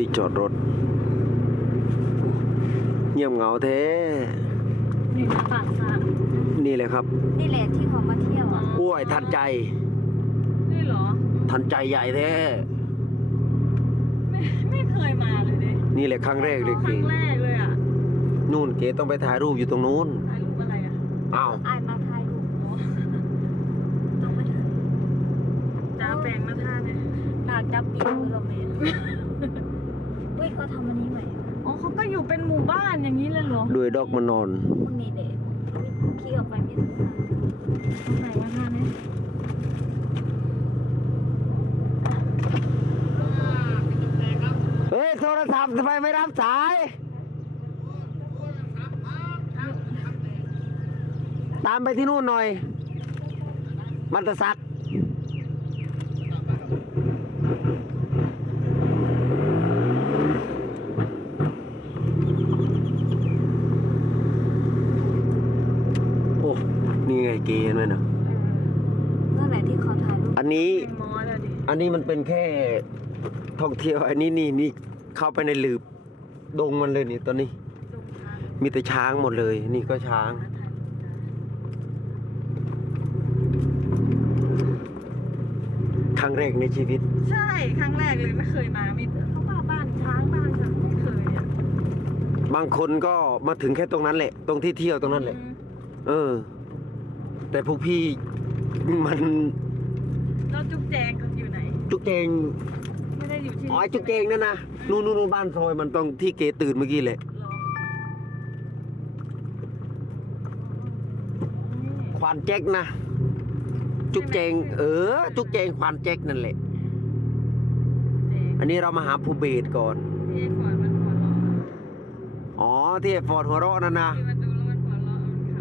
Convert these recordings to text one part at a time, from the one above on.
ที่จอดรถ เงียบเหงาแท้ นี่นะปากซางนี่เลยครับนี่แหละที่เขามาเที่ยวอะโอ้ยทันใจ นี่เหรอ ทันใจใหญ่แท้ ไม่ไม่เคยมาเลยดินี่แหละครั้งแรกเลยคเกรั้งแรกเลยอะนู่นเกต้องไปถ่ายรูปอยู่ตรงนู้นถ่ายรูปอะไรอะอ้าวอายมาถ่ายรูปโอ้ต้องไปถ่ายจ้าแปลงมาท่าเนี่ยหนักจับปีกมือเราเมน เฮ้ยเขาทำอันนี้ใหม่อ๋อเขาก็อยู่เป็นหมู่บ้านอย่างนี้เลยเหรอด้วยดอกมานอนมันนี่เด็กขี่ออกไปไม่ถูกทางตรงไหนมาท่าเนี่ยเฮ้ยโทรศัพท์ทำไมไม่รับสาย ตามไปที่นู่นหน่อย มันตะซักโอ้ นี่ไงเกณฑ์เลยนะ เมื่อไหร่ที่เขาถ่ายรูป อันนี้ เป็นมอส อะดิอันนี้มันเป็นแค่ท่องเที่ยว อันนี้นี่นี่เข้าไปในหลืบดงมันเลยนี่ตอนนี้ตรงทางมีแต่ช้างหมดเลย นี่ก็ช้างมาถ่ายรูปจ้าครั้งแรกในชีวิต ใช่ครั้งแรกเลยไม่เคยมามีแต่เขาว่าบ้านช้างบ้านช้างไม่เคยอะบางคนก็มาถึงแค่ตรงนั้นแหละ ตรงที่เที่ยวตรงนั้นแหละอืมเออ แต่พวกพี่มันแล้วจุ๊บแจงเขาอยู่ไหน จุกเจงไม่ได้อยู่ที่อ๋อไอ้จุกเจงนั่นนะนู่นนู่นนู่นบ้านซอยมันต้องที่เกตื่นเมื่อกี้แหละเหรอนี่ควานแจ็คนะ จุกเจง เออ จุกเจงควานแจ็คนั่นแหละแจงอันนี้เรามาหาภูเบศก่อน ที่ฟอร์ดมันหัวเราะอ๋อ ที่ไอ้ฟอร์ดหัวเราะนั่นนะที่มันดูแล้วมันหัวเราะมันข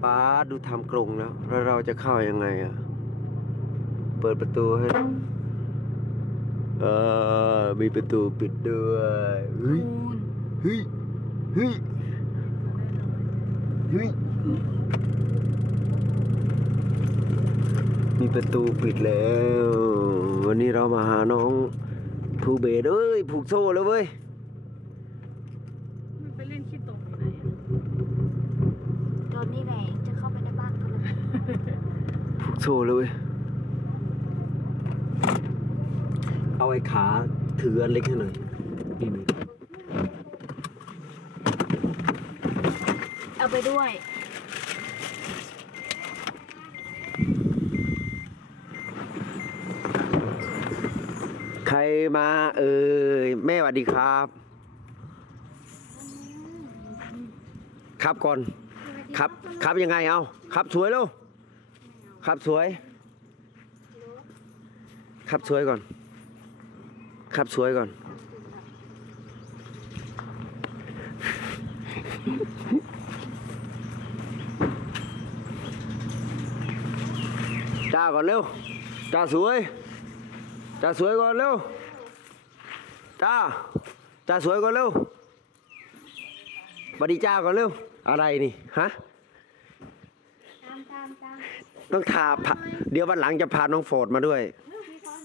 ำป้าดูทำกรงแล้ว แล้วเราจะเข้ายังไงอะเปิดประตูให้ เออมีประตูปิดด้วยเฮ้ยมูนเฮ้ยเฮ้ยเฮ้ยมีประตูปิดแล้ว วันนี้เรามาหาน้องภูเบศเอ้ยผูกโซ่แล้วเว้ยมันไปเล่นขี้ตมอยู่ไหนอะโดนนี่แหละจะเข้าไปในบ้านเขาเลย ผูกโซ่เลยเว้ย เอาไอ้ขาถืออันเล็กให้หน่อยนี่นี่เอาไปด้วย ใครมาเอ่ยแม่สวัสดีครับ ครับก่อน ครับ ครับยังไงเอาครับสวยแล้วครับสวย ครับสวยก่อน ครับสวยก่อน จ้าก่อนเร็ว จ้าสวย จ้าสวยก่อนเร็ว จ้า จ้าสวยก่อนเร็วบัดดีจ้าก่อนเร็ว อะไรนี่ ฮะ ตามตามตามต้องทาพาเดี๋ยววันหลังจะพาน้องโฟดมาด้วย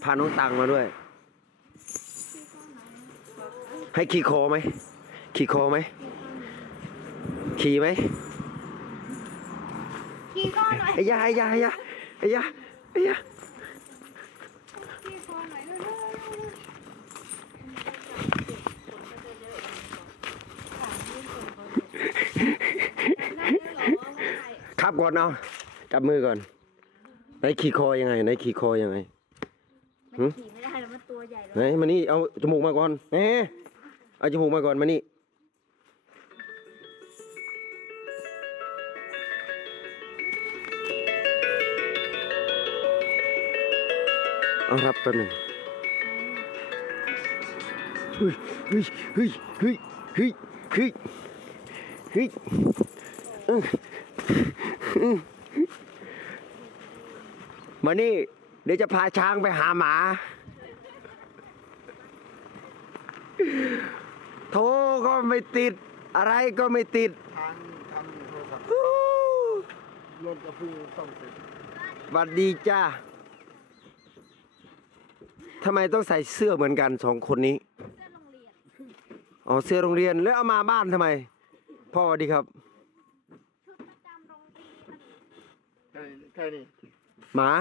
พาน้องตังมาด้วย ให้ขี่คอไหมขี่คอไหมขี่ไหมขี่ก้อนหน่อยไอ้ยาไอ้ยาไอ้ยาไอ้ยาไอ้ยาขี่คอหน่อยเร็วครับก่อนเอาจับมือก่อนไหนขี่คอยังไงไหนขี่คอยังไงมันขี่ไม่ได้แล้วมันตัวใหญ่แล้วไหนมานี่เอาจมูกมาก่อนเอ๊ เอาจมูกมาก่อนมานี่เอารับตัวหนึ่งเฮ้ยเฮ้ยเฮ้ยเฮ้ยเฮ้ยเฮ้ยเฮ้ยอื้ออื้อมานี่ เดี๋ยวจะพาช้างไปหาหมา โทรก็ไม่ติด อะไรก็ไม่ติดทางทำโทรศัพท์ฮู้รถก็เพิ่งต้องเสร็จหวัดดีจ้าทำไมต้องใส่เสื้อเหมือนกันสองคนนี้เสื้อโรงเรียนอ๋อเสื้อโรงเรียนแล้วเอามาบ้านทำไม พ่อสวัสดีครับแค่นี้แค่นี้หมา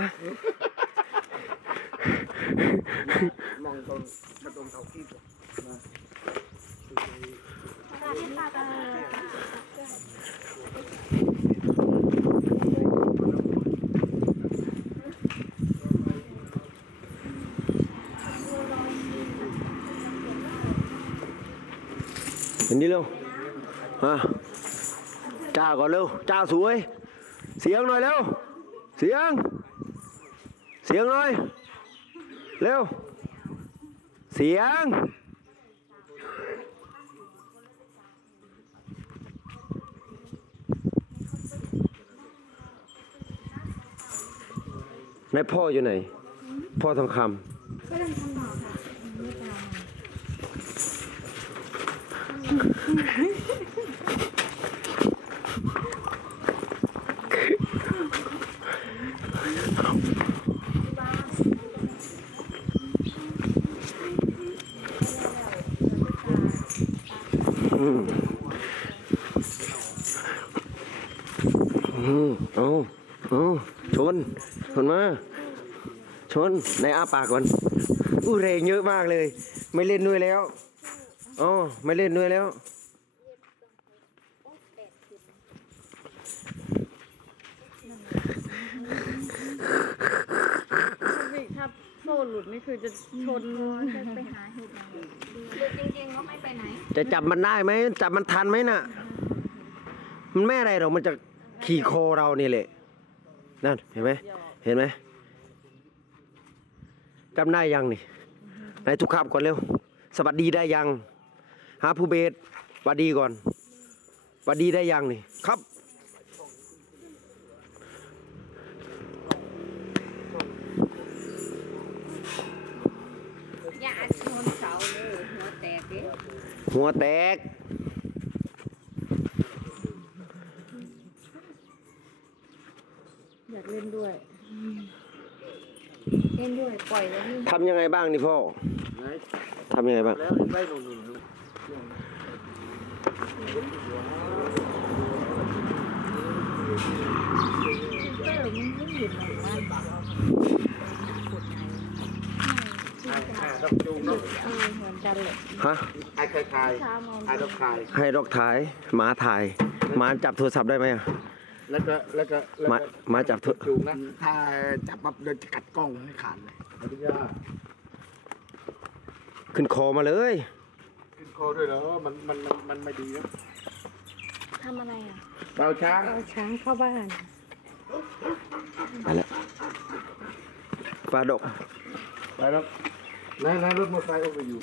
มองตรงกระตรงเท้าขี้ก่อนเห็นนี่เร็วฮะ จ้าก่อนเร็วจ้าสวยเสียงหน่อยเร็ว เสียง เสียงหน่อย เร็ว เสียง ไหนพ่ออยู่ไหน พ่อทองคำก็เลยทำหนอค่ะไม่ตามอืมอืมเอาเอาชน ชนมาชนในอาปากก่อนอู้แรงเยอะมากเลย ไม่เล่นด้วยแล้วอ๋อไม่เล่นด้วยแล้วนี่ถ้าโซ่หลุดนี่คือจะชนจะไปหาเห็ดอย่างอื่นดูจริงๆก็ไม่ไปไหน จะจับมันได้ไหมจับมันทันไหมน่ะ มันไม่อะไรหรอกมันจะขี่คอเรานี่แหละนั่นเห็นไหมเห็นไหม จำได้ยังนี่ไหนทุกขับก่อนเร็ว สวัสดีได้ยังหาผู้เบสสวัสดีก่อนสวัสดีได้ยังนี่ครับ อย่าชนเสาเลยหัวแตกเด้หัวแตก อยากเล่นด้วยเล่นด้วยปล่อยแล้วนี่ทำยังไงบ้างนี่พ่อไหนทำยังไงบ้าง แล้วไปหนุ่มๆลูกเตอร์มันไม่หยุดหรอกมันอ่าอ่าดอกจูงเนาะเออเหมือนกันเลยฮะ ไอ้คายคายเช้ามอง ไอ้ดอกคายให้ดอกถ่ายหมาถ่ายหมาจับโทรศัพท์ได้ไหมอะ แล้วก็แล้วก็แล้วหมาก็หมาจับโทรจูงนะถ้าจับปั๊บเดินจะกัดกล้องให้ขาดเลยอนุญาตขึ้นคอมาเลย ขึ้นคอด้วยเหรอมันมันมันมันไม่ดีนะทำอะไรอะเบาช้างเอาช้างเข้าบ้าน ไปแล้วปลาดก ไปแล้วนายนายรถมอเตอร์ไซค์ก็ไปอยู่